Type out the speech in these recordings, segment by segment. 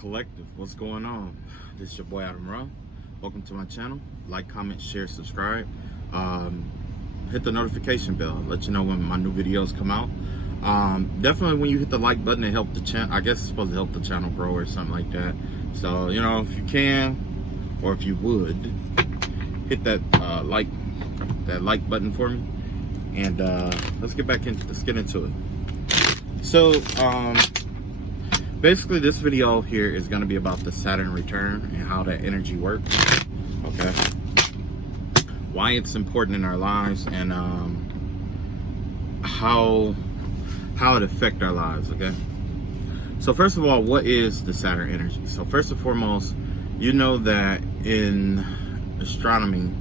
Collective, what's going on? This is your boy Adam Rowe. Welcome to my channel. Like, comment, share, subscribe. Hit the notification bell, let you know when my new videos come out. Definitely when you hit the like button, it helps the channel. I guess it's supposed to help the channel grow or something like that. So, you know, if you can, or if you would, hit that like button for me. And let's get into it. So, basically, this video here is going to be about the Saturn return and how that energy works. Okay, why it's important in our lives and how it affects our lives. Okay, so first of all, what is the Saturn energy? So first and foremost, you know that in astronomy,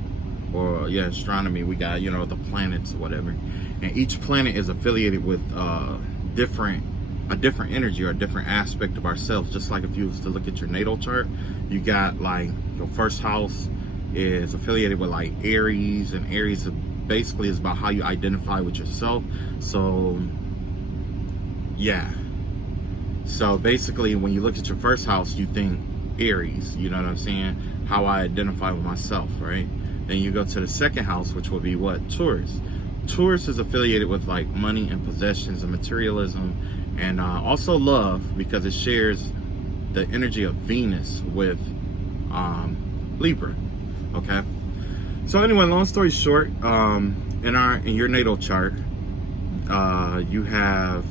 we got, you know, the planets or whatever, and each planet is affiliated with a different energy or a different aspect of ourselves. Just like if you was to look at your natal chart, you got like your first house is affiliated with like Aries, and Aries basically is about how you identify with yourself. So yeah, so basically when you look at your first house, you think Aries, you know what I'm saying, how I identify with myself, right? Then you go to the second house, which will be what? Taurus. Taurus is affiliated with like money and possessions and materialism, and also love, because it shares the energy of Venus with Libra. Okay, so anyway, long story short, in your natal chart, you have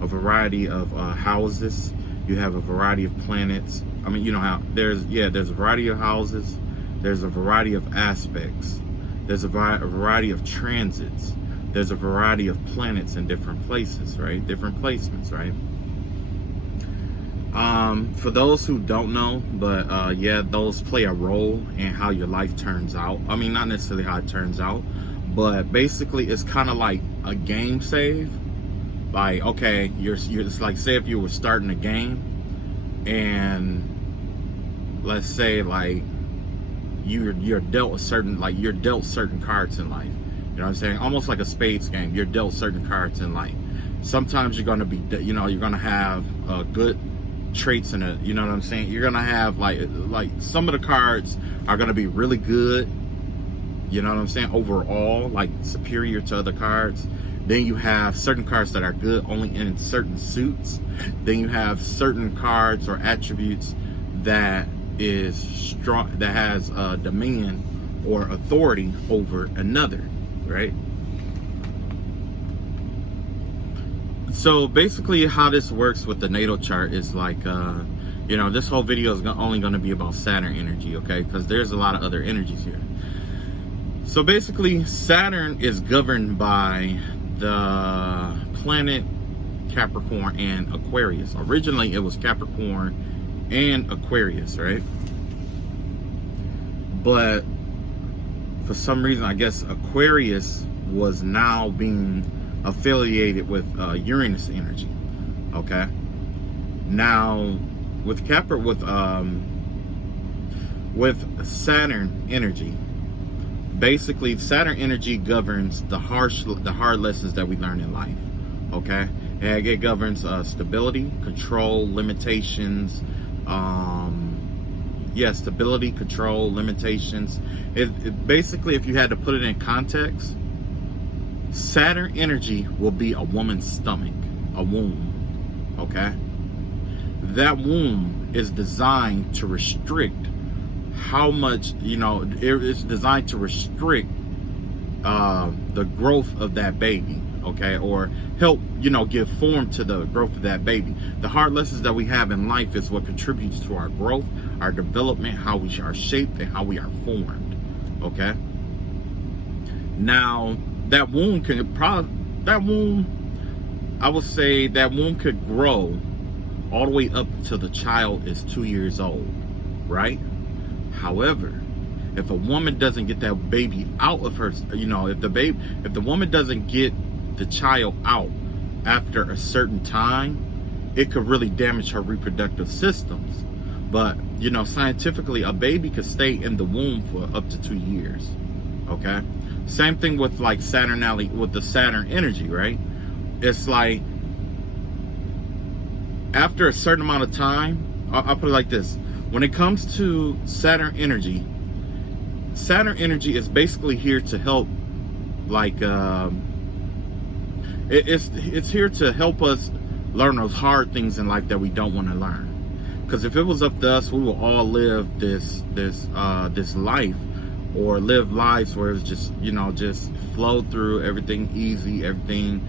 a variety of houses. You have a variety of planets. I mean, you know how there's a variety of houses. There's a variety of aspects. There's a variety of transits. There's a variety of planets in different places, right? Different placements, right? For those who don't know, but yeah, those play a role in how your life turns out. I mean, not necessarily how it turns out, but basically it's kind of like a game save. Like, okay, it's like, say if you were starting a game, and let's say like you're dealt certain cards in life. You know what I'm saying? Almost like a spades game. You're dealt certain cards in life. Sometimes you're going to be, you know, you're going to have good traits in it. You know what I'm saying? You're going to have like some of the cards are going to be really good. You know what I'm saying? Overall, like superior to other cards. Then you have certain cards that are good only in certain suits. Then you have certain cards or attributes that is strong, that has dominion or authority over another, right? So basically how this works with the natal chart is like, you know, this whole video is only going to be about Saturn energy, okay? Because there's a lot of other energies here. So basically Saturn is governed by the planet Capricorn and Aquarius. Originally it was Capricorn and Aquarius, right? But for some reason, I guess Aquarius was now being affiliated with Uranus energy. Okay, now with Saturn energy, basically Saturn energy governs the hard lessons that we learn in life. Okay, and it governs stability, control, limitations. Stability, control, limitations. It basically, if you had to put it in context, Saturn energy will be a woman's stomach, a womb. Okay, that womb is designed to restrict how much, you know, it's designed to restrict the growth of that baby. Okay, or help, you know, give form to the growth of that baby. The hard lessons that we have in life is what contributes to our growth, our development, how we are shaped, and how we are formed. Okay, now that womb I would say that womb could grow all the way up until the child is 2 years old, right? However, if a woman doesn't get that baby out of her, you know, if the woman doesn't get the child out after a certain time, it could really damage her reproductive systems. But, you know, scientifically, a baby could stay in the womb for up to 2 years. Okay, same thing with like with the Saturn energy, right? It's like after a certain amount of time, I'll put it like this. When it comes to Saturn energy is basically here to help, like, it's here to help us learn those hard things in life that we don't want to learn. Because if it was up to us, we will all live this life, or live lives where it's just, just flow through, everything easy, everything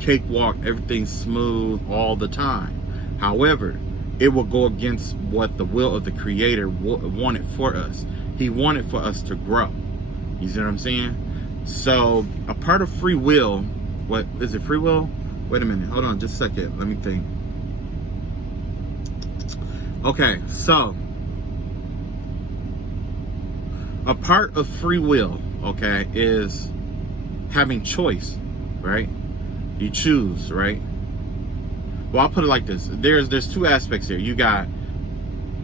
cakewalk, everything smooth all the time. However, it will go against what the will of the Creator wanted for us. He wanted for us to grow. You see what I'm saying? So a part of free will, what is it, free will? Wait a minute, hold on just a second, let me think. Okay, so a part of free will, okay, is having choice, right? You choose, right? Well, I'll put it like this. There's two aspects here. You got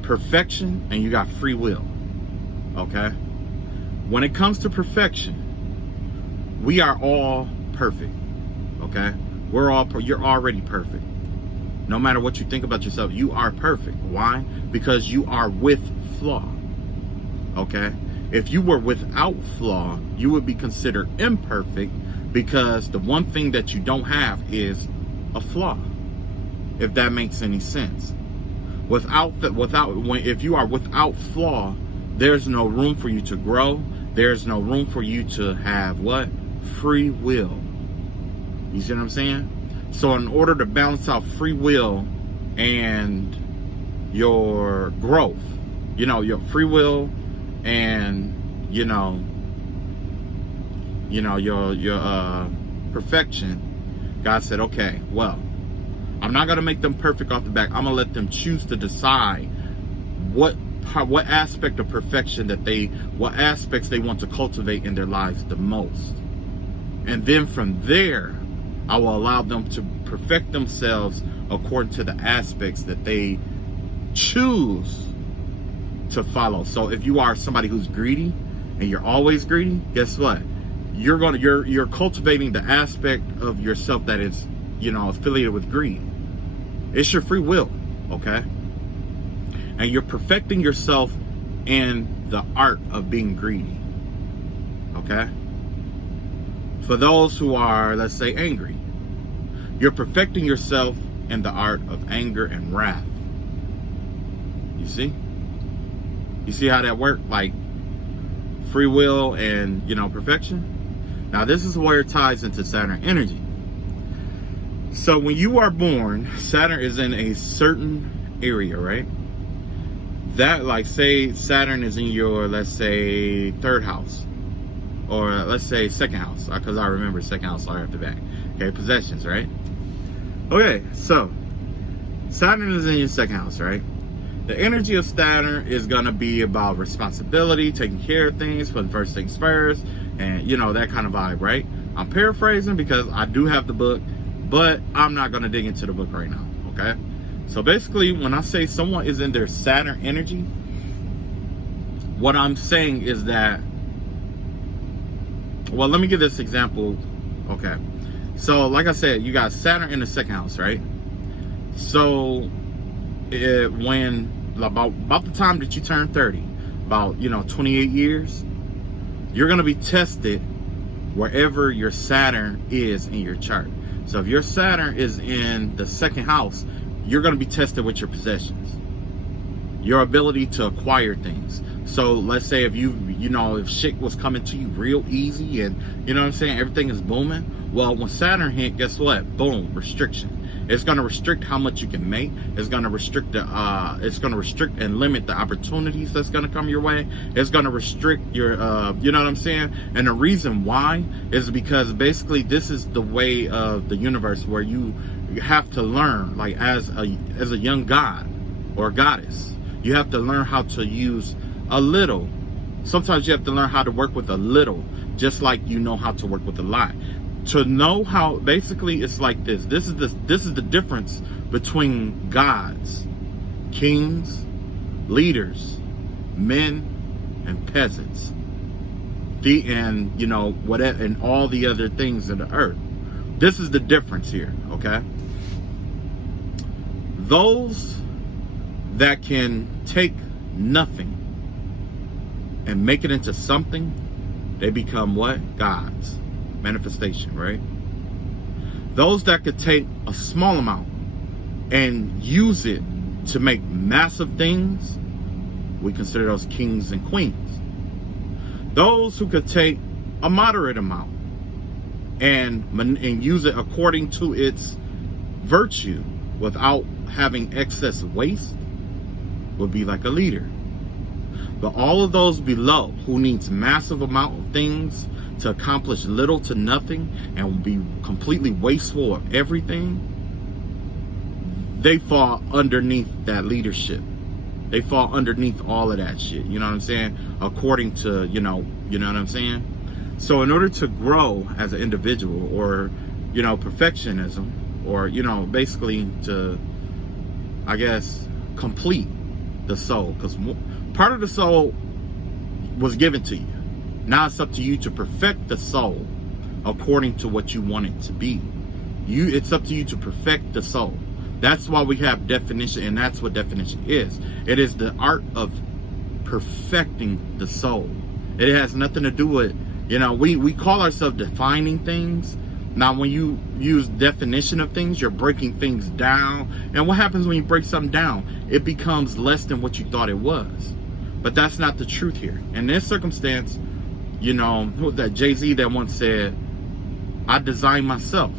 perfection and you got free will, okay? When it comes to perfection, we are all perfect, okay? You're already perfect. No matter what you think about yourself, you are perfect. Why? Because you are with flaw. Okay? If you were without flaw, you would be considered imperfect, because the one thing that you don't have is a flaw. If that makes any sense. If you are without flaw, there's no room for you to grow. There's no room for you to have what? Free will. You see what I'm saying? So in order to balance out free will and your growth, your free will and your perfection, God said, okay, well, I'm not gonna make them perfect off the back. I'm gonna let them choose to decide what aspect of perfection what aspects they want to cultivate in their lives the most. And then from there, I will allow them to perfect themselves according to the aspects that they choose to follow. So if you are somebody who's greedy and you're always greedy, guess what? You're cultivating the aspect of yourself that is, affiliated with greed. It's your free will, okay? And you're perfecting yourself in the art of being greedy, okay? For those who are, let's say, angry, you're perfecting yourself in the art of anger and wrath. You see? You see how that works? Like free will and, perfection? Now, this is where it ties into Saturn energy. So when you are born, Saturn is in a certain area, right? That, like, say Saturn is in your, let's say, third house. Or let's say second house, because I remember second house right after back. Okay, possessions, right? Okay, so Saturn is in your second house, right? The energy of Saturn is going to be about responsibility, taking care of things, putting first things first, and, that kind of vibe, right? I'm paraphrasing because I do have the book, but I'm not going to dig into the book right now, okay? So basically, when I say someone is in their Saturn energy, what I'm saying is that, well, let me give this example. Okay. So, like I said, you got Saturn in the second house, right? So, when about the time that you turn 30, about 28 years, you're going to be tested wherever your Saturn is in your chart. So if your Saturn is in the second house, you're going to be tested with your possessions, your ability to acquire things. So let's say if if shit was coming to you real easy and everything is booming. Well, when Saturn hit, guess what? Boom, restriction. It's going to restrict how much you can make. It's going to restrict and limit the opportunities that's going to come your way. It's going to restrict your, And the reason why is because basically this is the way of the universe where you have to learn, like as a young god or goddess, you have to learn how to use a little. Sometimes you have to learn how to work with a little, just like you know how to work with a lot. To know how, basically, it's like this. This is the difference between gods, kings, leaders, men, and peasants. And all the other things in the earth. This is the difference here, okay? Those that can take nothing and make it into something, they become what? Gods. Manifestation, right? Those that could take a small amount and use it to make massive things, we consider those kings and queens. Those who could take a moderate amount and use it according to its virtue without having excess waste would be like a leader. But all of those below, who needs massive amount of things to accomplish little to nothing and will be completely wasteful of everything, they fall underneath that leadership. They fall underneath all of that shit. You know what I'm saying? According to, you know what I'm saying? So in order to grow as an individual, or, perfectionism, or, basically to, I guess, complete the soul, because part of the soul was given to you. Now it's up to you to perfect the soul according to what you want it to be. It's up to you to perfect the soul. That's why we have definition, and that's what definition is. It is the art of perfecting the soul. It has nothing to do with, we call ourselves defining things. Now, when you use definition of things, you're breaking things down. And what happens when you break something down? It becomes less than what you thought it was. But that's not the truth here. In this circumstance, who was that Jay-Z that once said, I designed myself.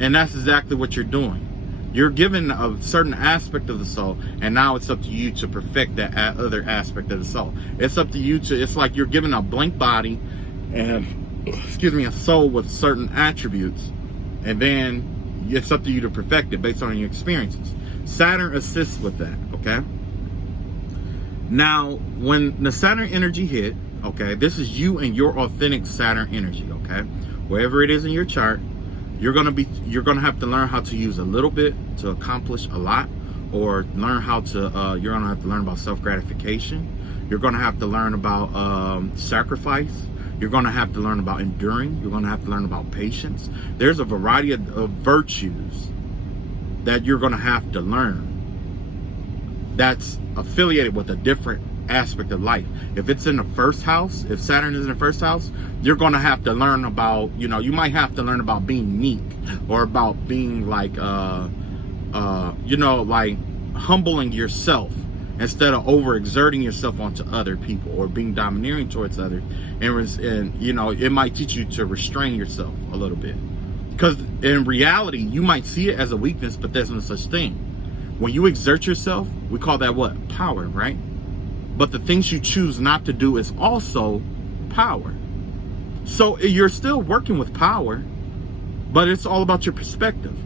And that's exactly what you're doing. You're given a certain aspect of the soul, and now it's up to you to perfect that other aspect of the soul. It's up to you to, it's like you're given a blank body and, a soul with certain attributes, and then it's up to you to perfect it based on your experiences. Saturn assists with that, okay? Now, when the Saturn energy hit, okay, this is you and your authentic Saturn energy, okay? Wherever it is in your chart, you're gonna have to learn how to use a little bit to accomplish a lot, or learn how to. You're gonna have to learn about self-gratification. You're gonna have to learn about sacrifice. You're gonna have to learn about enduring. You're gonna have to learn about patience. There's a variety of virtues that you're gonna have to learn. That's affiliated with a different aspect of life. If it's in the first house, if Saturn is in the first house, you're going to have to learn about, you might have to learn about being meek, or about being like, like humbling yourself instead of overexerting yourself onto other people, or being domineering towards others. And it might teach you to restrain yourself a little bit, because in reality, you might see it as a weakness, but there's no such thing. When you exert yourself, we call that what? Power, right? But the things you choose not to do is also power. So you're still working with power, but it's all about your perspective.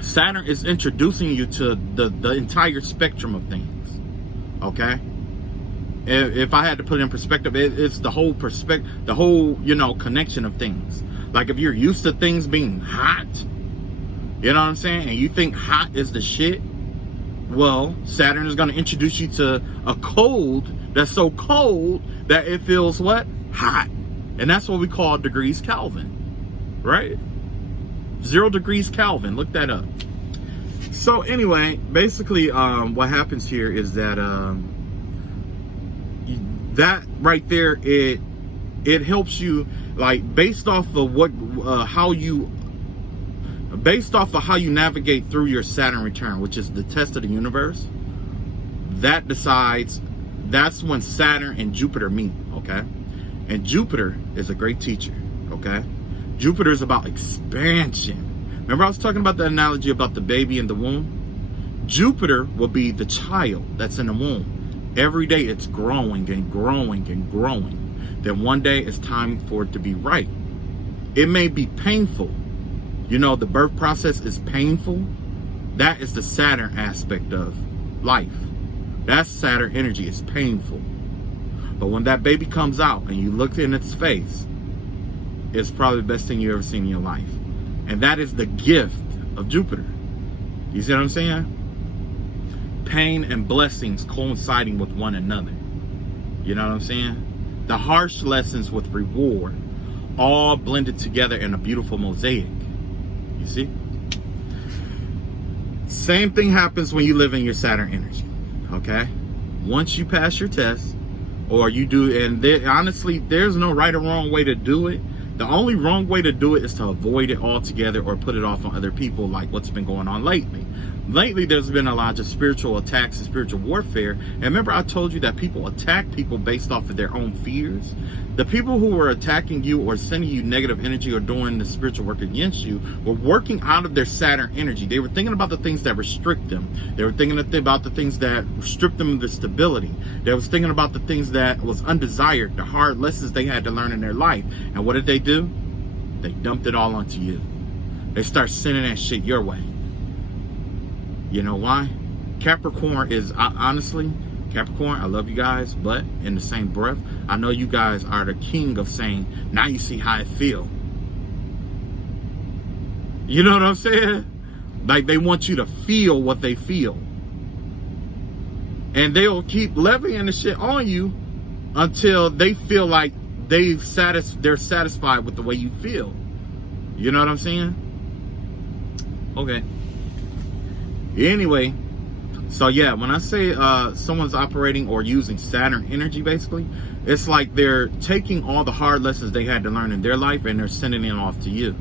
Saturn is introducing you to the entire spectrum of things, okay? If I had to put it in perspective, it's the whole connection of things. Like if you're used to things being hot, you know what I'm saying? And you think hot is the shit. Well, Saturn is going to introduce you to a cold that's so cold that it feels what? Hot. And that's what we call degrees Kelvin, right? 0 degrees Kelvin. Look that up. So anyway, basically, what happens here is that that right there, it helps you, like, based off of how you navigate through your Saturn return, which is the test of the universe. That decides, that's when Saturn and Jupiter meet, okay? And Jupiter is a great teacher, okay? Jupiter is about expansion. Remember I was talking about the analogy about the baby in the womb? Jupiter will be the child that's in the womb. Every day it's growing and growing and growing. Then one day it's time for it to be ripe. It may be painful. The birth process is painful. That is the Saturn aspect of life. That's Saturn energy. It's painful. But when that baby comes out and you look in its face, it's probably the best thing you've ever seen in your life. And that is the gift of Jupiter. You see what I'm saying? Pain and blessings coinciding with one another. You know what I'm saying? The harsh lessons with reward, all blended together in a beautiful mosaic. You see? Same thing happens when you live in your Saturn energy, okay? Once you pass your test, or you do, and honestly, there's no right or wrong way to do it. The only wrong way to do it is to avoid it altogether or put it off on other people, like what's been going on lately. Lately, there's been a lot of spiritual attacks and spiritual warfare. And remember, I told you that people attack people based off of their own fears. The people who were attacking you or sending you negative energy or doing the spiritual work against you were working out of their Saturn energy. They were thinking about the things that restrict them. They were thinking about the things that stripped them of the stability. They was thinking about the things that was undesired, the hard lessons they had to learn in their life. And what did they do? They dumped it all onto you. They start sending that shit your way. You know why? Capricorn is, honestly, Capricorn, I love you guys, but in the same breath, I know you guys are the king of saying, now you see how I feel. You know what I'm saying? Like, they want you to feel what they feel. And they'll keep levying the shit on you until they feel like they're satisfied with the way you feel. You know what I'm saying? Okay. Anyway, so yeah, when I say someone's operating or using Saturn energy, basically, it's like they're taking all the hard lessons they had to learn in their life and they're sending it off to you.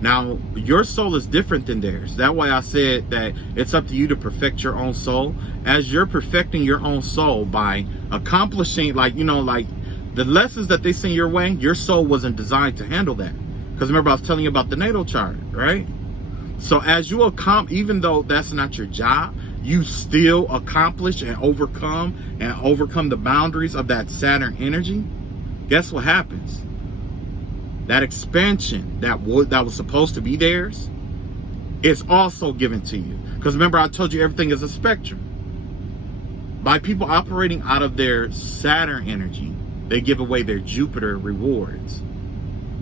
Now, your soul is different than theirs. That's why I said that it's up to you to perfect your own soul. As you're perfecting your own soul by accomplishing, like, you know, like the lessons that they send your way, your soul wasn't designed to handle that. Because remember, I was telling you about the natal chart, right? So as you even though that's not your job, you still accomplish and overcome the boundaries of that Saturn energy. Guess what happens? That expansion that was supposed to be theirs is also given to you. Because remember, I told you everything is a spectrum. By people operating out of their Saturn energy, they give away their Jupiter rewards.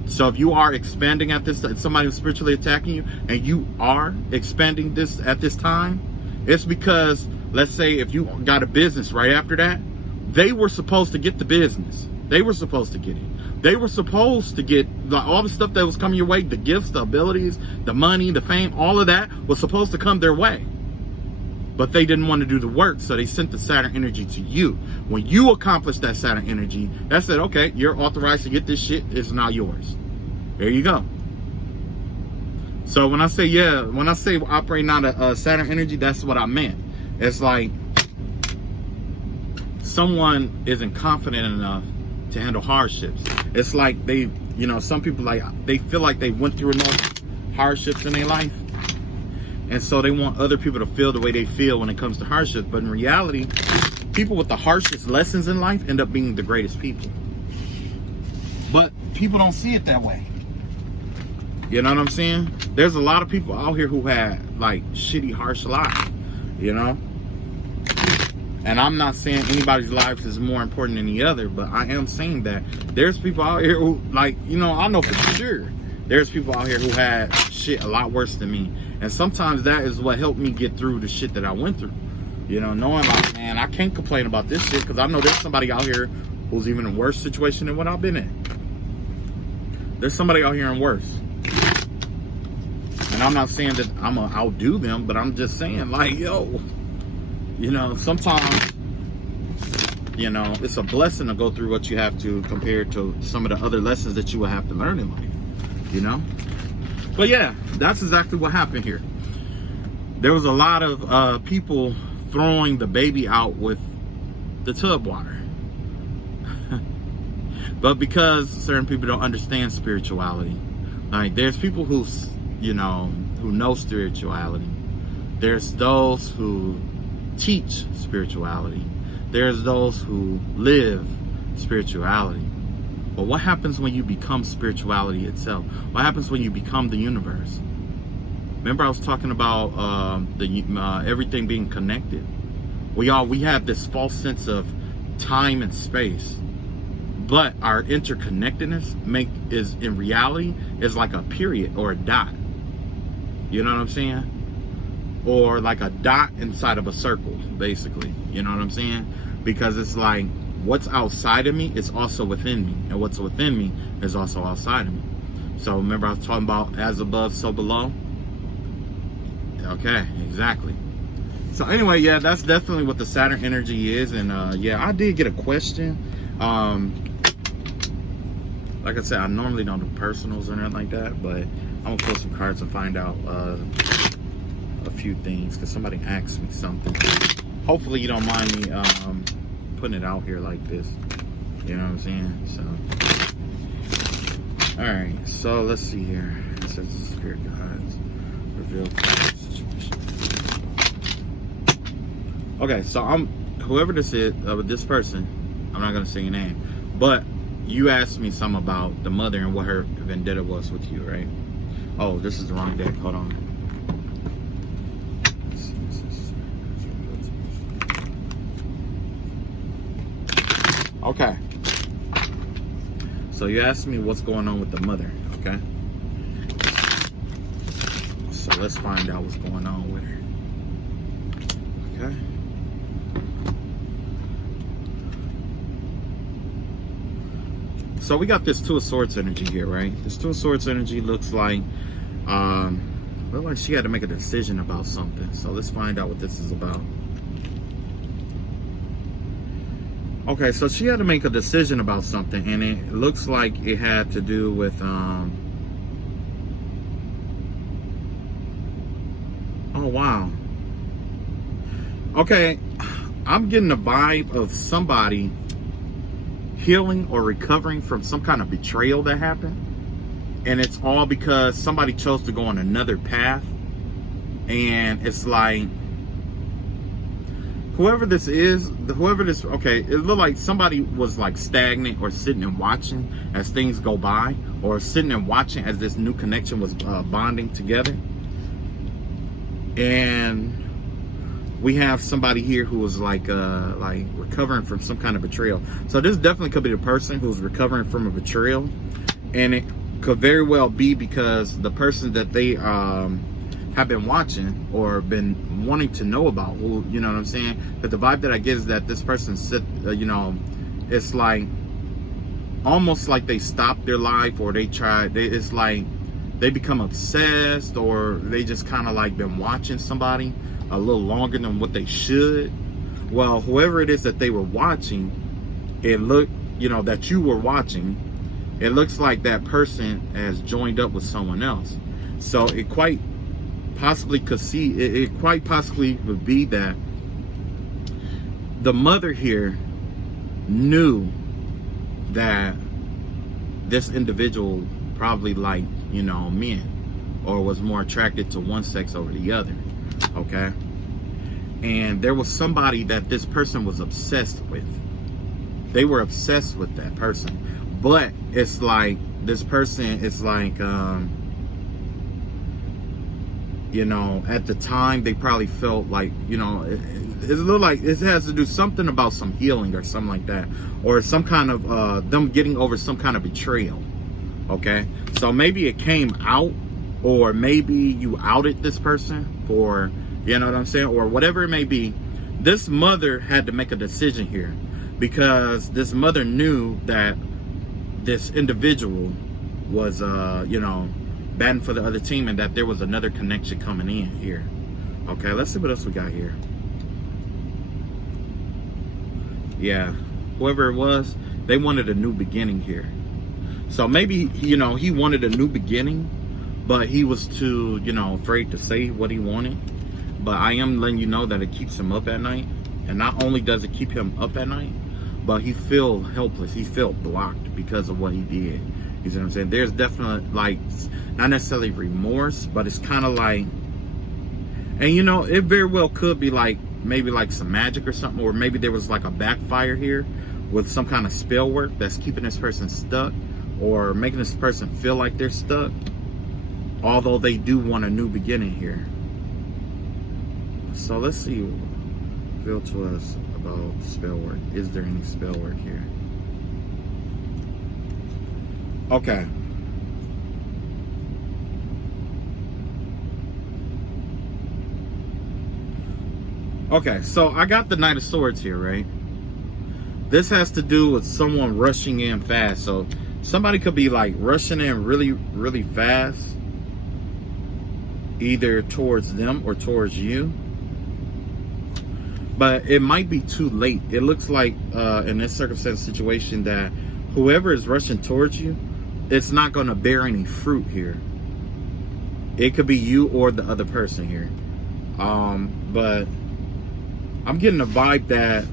So if you are expanding at this, somebody who's spiritually attacking you, and you are expanding this at this time, it's because, let's say if you got a business right after that, they were supposed to get the business. They were supposed to get it. They were supposed to get all the stuff that was coming your way, the gifts, the abilities, the money, the fame, all of that was supposed to come their way. But they didn't want to do the work, so they sent the Saturn energy to you. When you accomplished that Saturn energy, that said, okay, you're authorized to get this shit. It's now yours. There you go. So when I say, operating out of Saturn energy, that's what I meant. It's like someone isn't confident enough to handle hardships. It's like they, you know, some people, like, they feel like they went through enough hardships in their life. And so they want other people to feel the way they feel when it comes to hardships. But in reality, people with the harshest lessons in life end up being the greatest people. But people don't see it that way. You know what I'm saying? There's a lot of people out here who had, like, shitty, harsh lives, you know? And I'm not saying anybody's life is more important than the other, but I am saying that there's people out here who, like, you know, I know for sure there's people out here who had shit a lot worse than me. And sometimes that is what helped me get through the shit that I went through. You know, knowing, like, man, I can't complain about this shit because I know there's somebody out here who's even in a worse situation than what I've been in. There's somebody out here in worse. And I'm not saying that I'm gonna outdo them, but I'm just saying, like, yo, you know, sometimes, you know, it's a blessing to go through what you have to compared to some of the other lessons that you will have to learn in life, you know? But yeah, that's exactly what happened here. There was a lot of people throwing the baby out with the tub water. But because certain people don't understand spirituality, like, there's people who, you know, who know spirituality. There's those who teach spirituality. There's those who live spirituality. But what happens when you become spirituality itself? What happens when you become the universe? Remember, I was talking about everything being connected. We have this false sense of time and space, but our interconnectedness is in reality is like a period or a dot. You know what I'm saying? Or like a dot inside of a circle, basically. You know what I'm saying? Because it's like, what's outside of me is also within me, and what's within me is also outside of me. So remember, I was talking about as above, so below. Okay, exactly. So anyway, yeah, that's definitely what the Saturn energy is. And yeah, I did get a question. Like I said, I normally don't do personals or nothing like that, but I'm gonna pull some cards and find out a few things, because somebody asked me something. Hopefully you don't mind me putting it out here like this. You know what I'm saying? So, all right. So let's see here. It says the spirit guides reveal the situation. Okay, so whoever this is, this person, I'm not gonna say your name, but you asked me something about the mother and what her vendetta was with you, right? Oh, this is the wrong deck. Hold on. Okay. So you asked me what's going on with the mother, okay? So let's find out what's going on with her. Okay. So we got this Two of Swords energy here, right? This Two of Swords energy looks like she had to make a decision about something. So let's find out what this is about. Okay, so she had to make a decision about something, and it looks like it had to do with oh wow. Okay, I'm getting a vibe of somebody healing or recovering from some kind of betrayal that happened, and it's all because somebody chose to go on another path. And it's like, whoever this is, okay, it looked like somebody was like stagnant or sitting and watching as things go by, or sitting and watching as this new connection was bonding together. And we have somebody here who was like recovering from some kind of betrayal. So this definitely could be the person who's recovering from a betrayal, and it could very well be because the person that they have been watching or been wanting to know about, who, you know what I'm saying? But the vibe that I get is that this person it's like almost like they stopped their life, or it's like they become obsessed, or they just kind of like been watching somebody a little longer than what they should. Well, whoever it is that they were watching, it looked, that you were watching, it looks like that person has joined up with someone else. So it quite possibly quite possibly would be that the mother here knew that this individual probably liked, men, or was more attracted to one sex over the other. Okay, and there was somebody that this person was obsessed with. They were obsessed with that person, but it's like this person is like at the time they probably felt like, it's a little like it has to do something about some healing or something like that, or some kind of them getting over some kind of betrayal. Okay, so maybe it came out, or maybe you outed this person for, you know what I'm saying, or whatever it may be. This mother had to make a decision here, because this mother knew that this individual was, batting for the other team, and that there was another connection coming in here. Okay, let's see what else we got here. Yeah, whoever it was, they wanted a new beginning here. So maybe, he wanted a new beginning, but he was too, afraid to say what he wanted. But I am letting you know that it keeps him up at night. And not only does it keep him up at night, but he feel helpless. He felt blocked because of what he did. You see what I'm saying? There's definitely, like, not necessarily remorse, but it's kind of like, and it very well could be like, maybe like some magic or something, or maybe there was like a backfire here with some kind of spell work that's keeping this person stuck, or making this person feel like they're stuck, although they do want a new beginning here. So let's see, reveal to us about spell work. Is there any spell work here? Okay. Okay, so I got the Knight of Swords here, right? This has to do with someone rushing in fast. So somebody could be like rushing in really, really fast. either towards them or towards you. But it might be too late. It looks like in this circumstance situation that whoever is rushing towards you, it's not going to bear any fruit here. It could be you or the other person here. But I'm getting the vibe that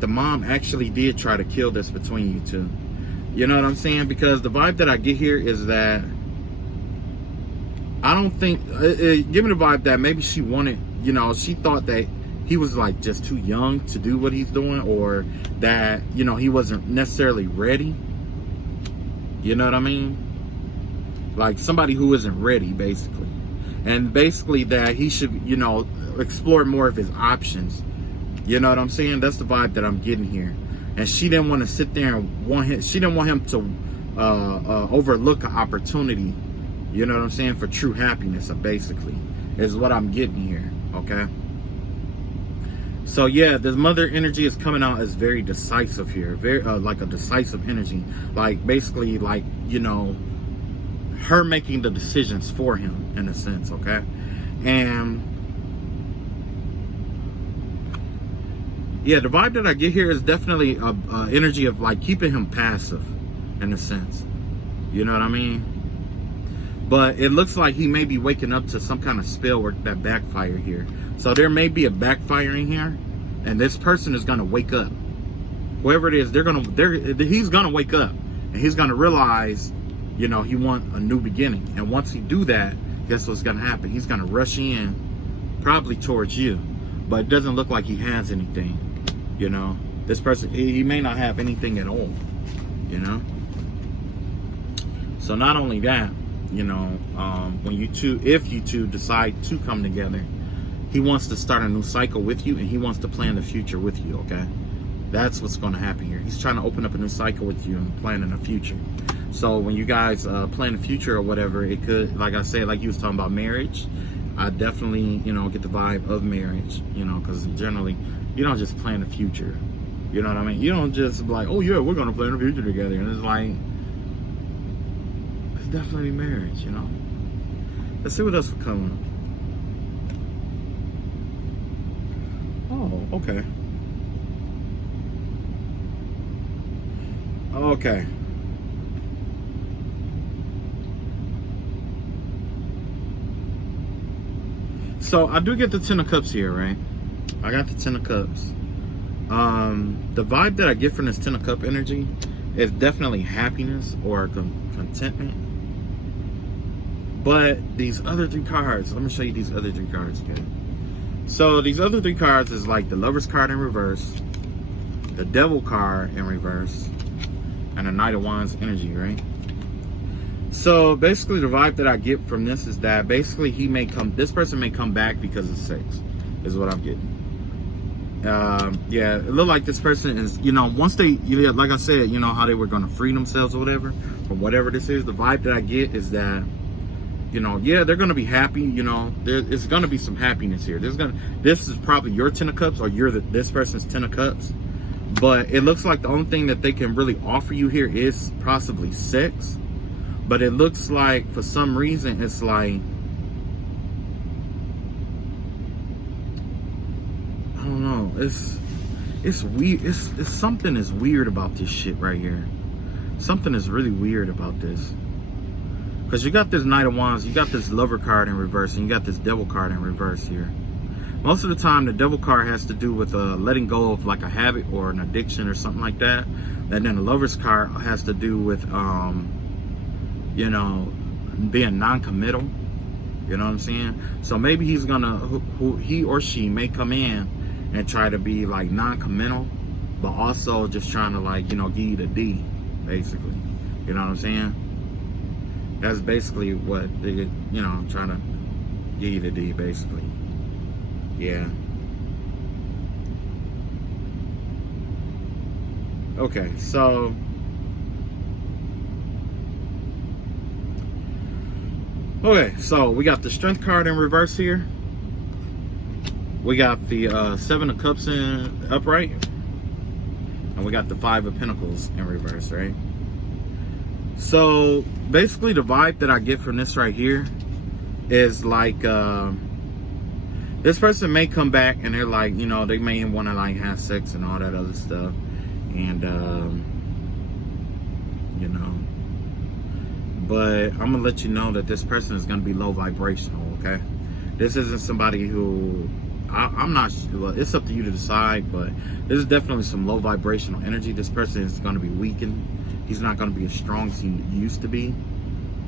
the mom actually did try to kill this between you two. You know what I'm saying? Because the vibe that I get here is that I don't think, give me the vibe that maybe she wanted, you know, she thought that he was like just too young to do what he's doing, or that, you know, he wasn't necessarily ready. You know what I mean? Like somebody who isn't ready, basically. And basically that he should, you know, explore more of his options. You know what I'm saying? That's the vibe that I'm getting here. And she didn't want to sit there and she didn't want him to overlook an opportunity. You know what I'm saying? For true happiness, basically, is what I'm getting here. Okay. So yeah, this mother energy is coming out as very decisive here. Very like a decisive energy. Like basically like, you know, her making the decisions for him in a sense. Okay. And yeah, the vibe that I get here is definitely a energy of like keeping him passive in a sense. You know what I mean? But it looks like he may be waking up to some kind of spell work that backfire here. So there may be a backfiring here, and this person is gonna wake up. Whoever it is, he's gonna wake up, and he's gonna realize, you know, he wants a new beginning. And once he do that, guess what's gonna happen? He's gonna rush in, probably towards you, but it doesn't look like he has anything. You know, this person, he may not have anything at all. You know. So not only that, you know, when if you two decide to come together, he wants to start a new cycle with you, and he wants to plan the future with you. Okay, that's what's going to happen here. He's trying to open up a new cycle with you and planning a future. So when you guys plan the future or whatever, it could, like I said, like you was talking about marriage, I definitely, you know, get the vibe of marriage. You know, because generally you don't just plan the future. You know what I mean? You don't just be like, oh yeah, we're going to plan the future together, and it's like, definitely marriage, you know. Let's see what else will come up. Oh, okay. Okay. So I do get the 10 of Cups here, right? I got the 10 of Cups. The vibe that I get from this 10 of Cup energy is definitely happiness or contentment. But these other 3 cards, let me show you these other 3 cards again. So these other 3 cards is like the Lover's card in reverse, the Devil card in reverse, and the Knight of Wands energy, right? So basically the vibe that I get from this is that basically this person may come back because of sex, is what I'm getting. Yeah, it looked like this person is, you know, once they, you know, like I said, you know, how they were going to free themselves or whatever, from whatever this is, the vibe that I get is that, you know, yeah, they're gonna be happy. You know, it's gonna be some happiness here. This is probably your 10 of Cups, or this person's 10 of Cups. But it looks like the only thing that they can really offer you here is possibly sex. But it looks like for some reason it's like, I don't know. It's weird. It's something is weird about this shit right here. Something is really weird about this. Because you got this Knight of Wands, you got this Lover card in reverse, and you got this Devil card in reverse here. Most of the time, the Devil card has to do with letting go of like a habit or an addiction or something like that. And then the Lover's card has to do with, you know, being non-committal. You know what I'm saying? So maybe he's gonna, he or she may come in and try to be like non-committal, but also just trying to like, you know, give you the D, basically. You know what I'm saying? That's basically what they, you know, trying to give you the D, basically. Yeah. Okay, so we got the Strength card in reverse here. We got the 7 of Cups in upright, and we got the 5 of Pentacles in reverse, right? So basically the vibe that I get from this right here is like this person may come back and they're like, you know, they may want to like have sex and all that other stuff, and you know, but I'm gonna let you know that this person is gonna be low vibrational. Okay, this isn't somebody who I'm not sure. Well, it's up to you to decide, but this is definitely some low vibrational energy. This person is going to be weakened. He's not going to be as strong as he used to be.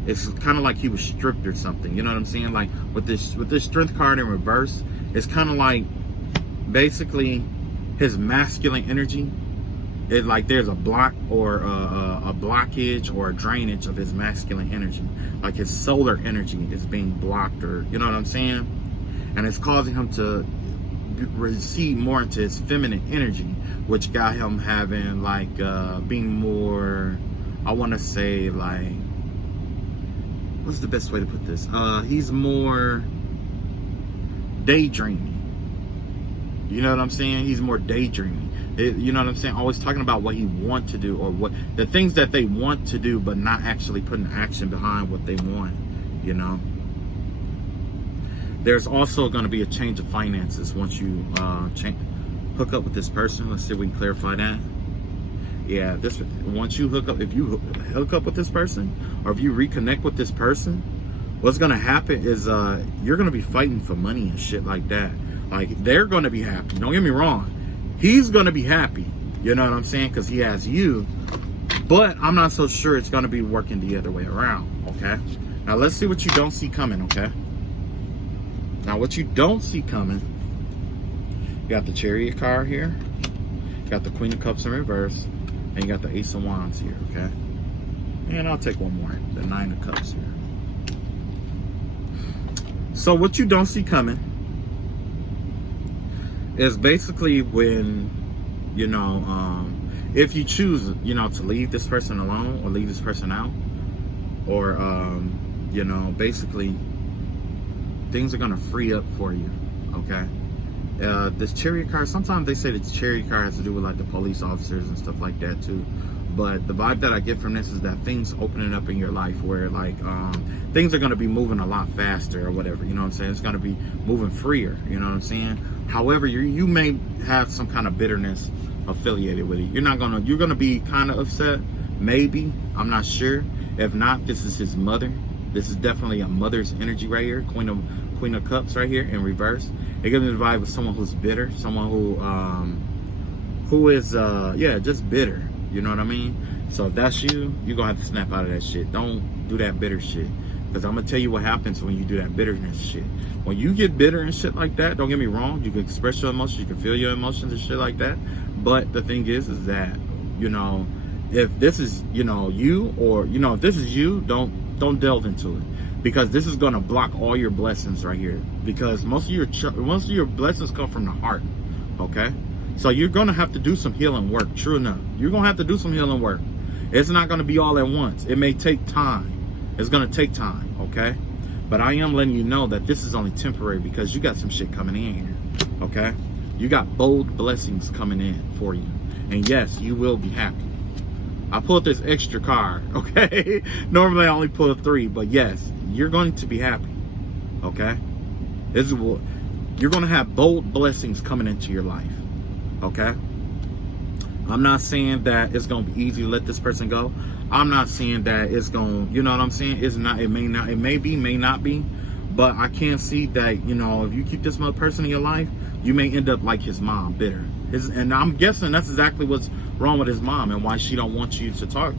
It's kind of like he was stripped or something. You know what I'm saying? Like with this strength card in reverse, it's kind of like basically his masculine energy. It's like there's a block or a blockage or a drainage of his masculine energy. Like his solar energy is being blocked, or you know what I'm saying? And it's causing him to recede more into his feminine energy, which got him having like being more, I want to say, like, what's the best way to put this? He's more daydreaming. You know what I'm saying? He's more daydreaming. You know what I'm saying? Always talking about what he wants to do, or what the things that they want to do, but not actually putting action behind what they want, you know? There's also going to be a change of finances once you hook up with this person. Let's see if we can clarify that. Yeah, once you hook up, if you hook up with this person, or if you reconnect with this person, what's going to happen is you're going to be fighting for money and shit like that. Like, they're going to be happy. Don't get me wrong. He's going to be happy. You know what I'm saying? Because he has you. But I'm not so sure it's going to be working the other way around. Okay? Now, let's see what you don't see coming. Okay? Now, what you don't see coming, you got the Chariot card here, you got the Queen of Cups in reverse, and you got the Ace of Wands here, okay? And I'll take one more, the Nine of Cups here. So what you don't see coming is basically when, you know, if you choose, you know, to leave this person alone or leave this person out, or, you know, basically, things are going to free up for you, okay? This Chariot card, sometimes they say the Chariot card has to do with like the police officers and stuff like that too. But the vibe that I get from this is that things opening up in your life where like things are going to be moving a lot faster or whatever, you know what I'm saying? It's going to be moving freer, you know what I'm saying? However, you may have some kind of bitterness affiliated with it. You're going to be kind of upset, maybe, I'm not sure. If not, this is his mother. This is definitely a mother's energy right here. Queen of Cups right here in reverse. It gives me the vibe of someone who's bitter, someone who is yeah, just bitter. You know what I mean? So if that's you, you're gonna have to snap out of that shit. Don't do that bitter shit. Because I'm gonna tell you what happens when you do that bitterness shit. When you get bitter and shit like that, don't get me wrong, you can express your emotions, you can feel your emotions and shit like that. But the thing is that, you know, if this is, you know, you, or, you know, if this is you, don't delve into it, because this is going to block all your blessings right here, because most of your blessings come from the heart, okay? So you're going to have to do some healing work. True enough, you're going to have to do some healing work. It's not going to be all at once. It may take time. It's going to take time, okay? But I am letting you know that this is only temporary, because you got some shit coming in here, okay? You got bold blessings coming in for you, and yes, you will be happy. I pulled this extra card, okay? Normally I only pull 3, but yes, you're going to be happy, okay? This is what you're going to have, bold blessings coming into your life, okay? I'm not saying that it's going to be easy to let this person go. I'm not saying that it's going to, you know what I'm saying? It's not, it may be, may not be, but I can see that, you know, if you keep this other person in your life, you may end up like his mom, bitter. And I'm guessing that's exactly what's wrong with his mom, and why she don't want you to talk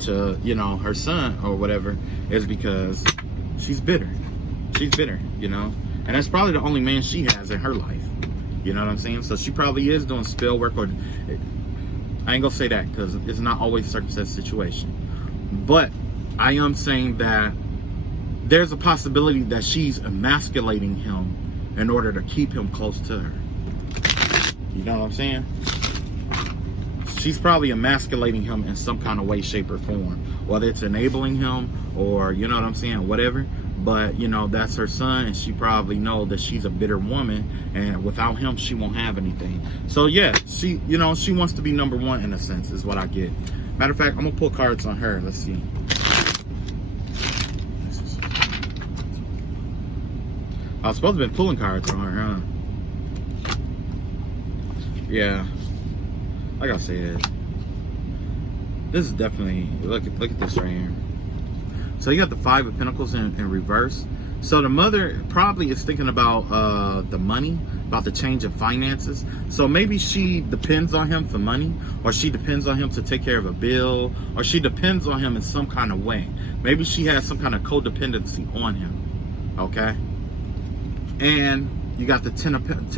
to, you know, her son or whatever, is because she's bitter. She's bitter, you know, and that's probably the only man she has in her life. You know what I'm saying? So she probably is doing spell work, or I ain't gonna say that because it's not always circumstance situation. But I am saying that there's a possibility that she's emasculating him in order to keep him close to her. You know what I'm saying? She's probably emasculating him in some kind of way, shape, or form. Whether it's enabling him or, you know what I'm saying, whatever. But, you know, that's her son, and she probably knows that she's a bitter woman, and without him, she won't have anything. So, yeah, she, you know, she wants to be number one in a sense, is what I get. Matter of fact, I'm gonna pull cards on her. Let's see. I was supposed to be pulling cards on her, huh? Yeah. Like I said, this is definitely, look at this right here. So you got the Five of Pentacles in reverse. So the mother probably is thinking about the money, about the change of finances. So maybe she depends on him for money, or she depends on him to take care of a bill, or she depends on him in some kind of way. Maybe she has some kind of codependency on him, okay? And you got the Ten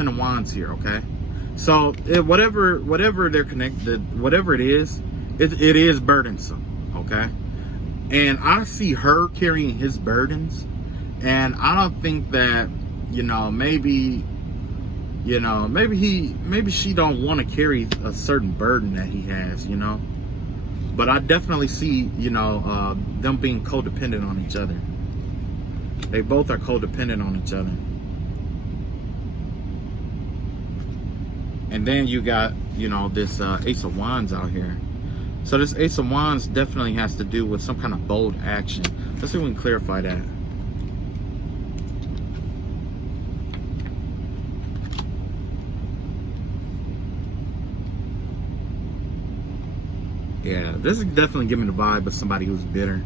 of Wands here, okay? So whatever they're connected, whatever it is burdensome, okay? And I see her carrying his burdens, and I don't think that, maybe she don't want to carry a certain burden that he has, But I definitely see, them being codependent on each other. They both are codependent on each other. And then you got, this Ace of Wands out here. So this Ace of Wands definitely has to do with some kind of bold action. Let's see if we can clarify that. Yeah, this is definitely giving the vibe of somebody who's bitter.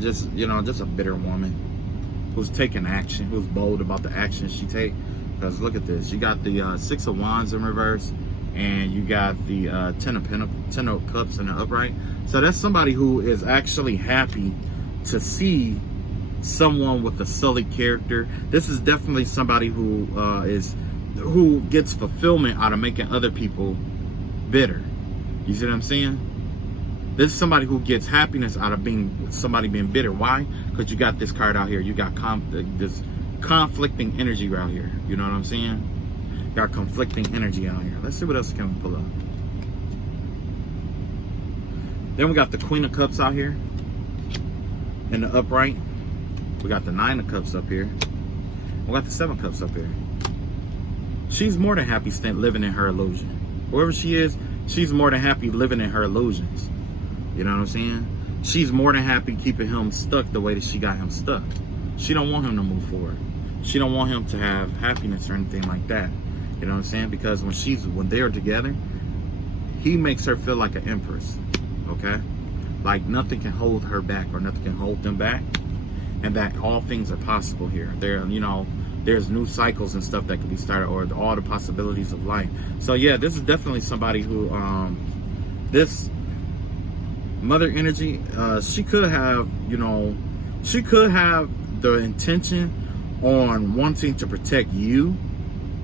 Just a bitter woman who's taking action, who's bold about the actions she takes. Because look at this. You got the Six of Wands in reverse, and you got the Ten of Cups in the upright. So that's somebody who is actually happy to see someone with a sullied character. This is definitely somebody who gets fulfillment out of making other people bitter. You see what I'm saying? This is somebody who gets happiness out of somebody being bitter. Why? Because you got this card out here. You got this conflicting energy right here. You know what I'm saying? Got conflicting energy out here. Let's see what else can we pull up. Then we got the Queen of Cups out here in the upright. We got the Nine of Cups up here. We got the Seven of Cups up here. She's more than happy living in her illusion. Whoever she is, she's more than happy living in her illusions. You know what I'm saying? She's more than happy keeping him stuck the way that she got him stuck. She don't want him to move forward. She don't want him to have happiness or anything like that. You know what I'm saying? Because when they're together, he makes her feel like an empress. Okay? Like nothing can hold her back or nothing can hold them back. And that all things are possible here. There's new cycles and stuff that can be started, or all the possibilities of life. So yeah, this is definitely somebody who, this mother energy, she could have the intention on wanting to protect you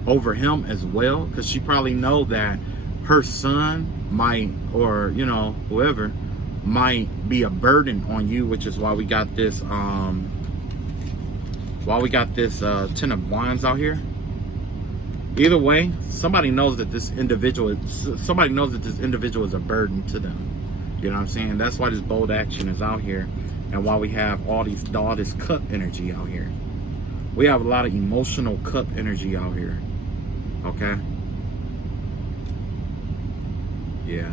over him as well, because she probably know that her son might, or whoever might be a burden on you, which is why we got this Ten of Wands out here. Either way, somebody knows that this individual is a burden to them. You know what I'm saying? That's why this bold action is out here, and why we have all this cup energy out here. We have a lot of emotional cup energy out here. Okay? Yeah.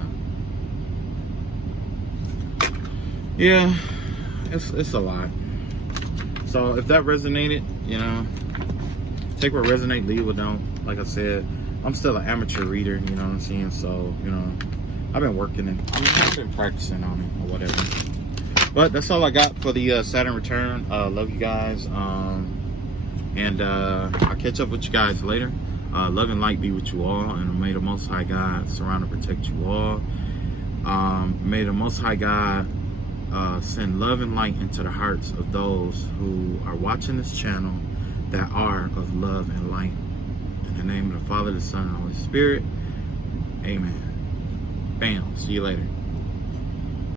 Yeah, it's a lot. So if that resonated, take what resonate, leave what don't. Like I said, I'm still an amateur reader, you know what I'm saying? So, I've been working and I've been practicing on it or whatever. But that's all I got for the Saturn return. Love you guys. And I'll catch up with you guys later. Love and light be with you all. And may the Most High God surround and protect you all. May the Most High God send love and light into the hearts of those who are watching this channel that are of love and light. In the name of the Father, the Son, and the Holy Spirit. Amen. Bam. See you later.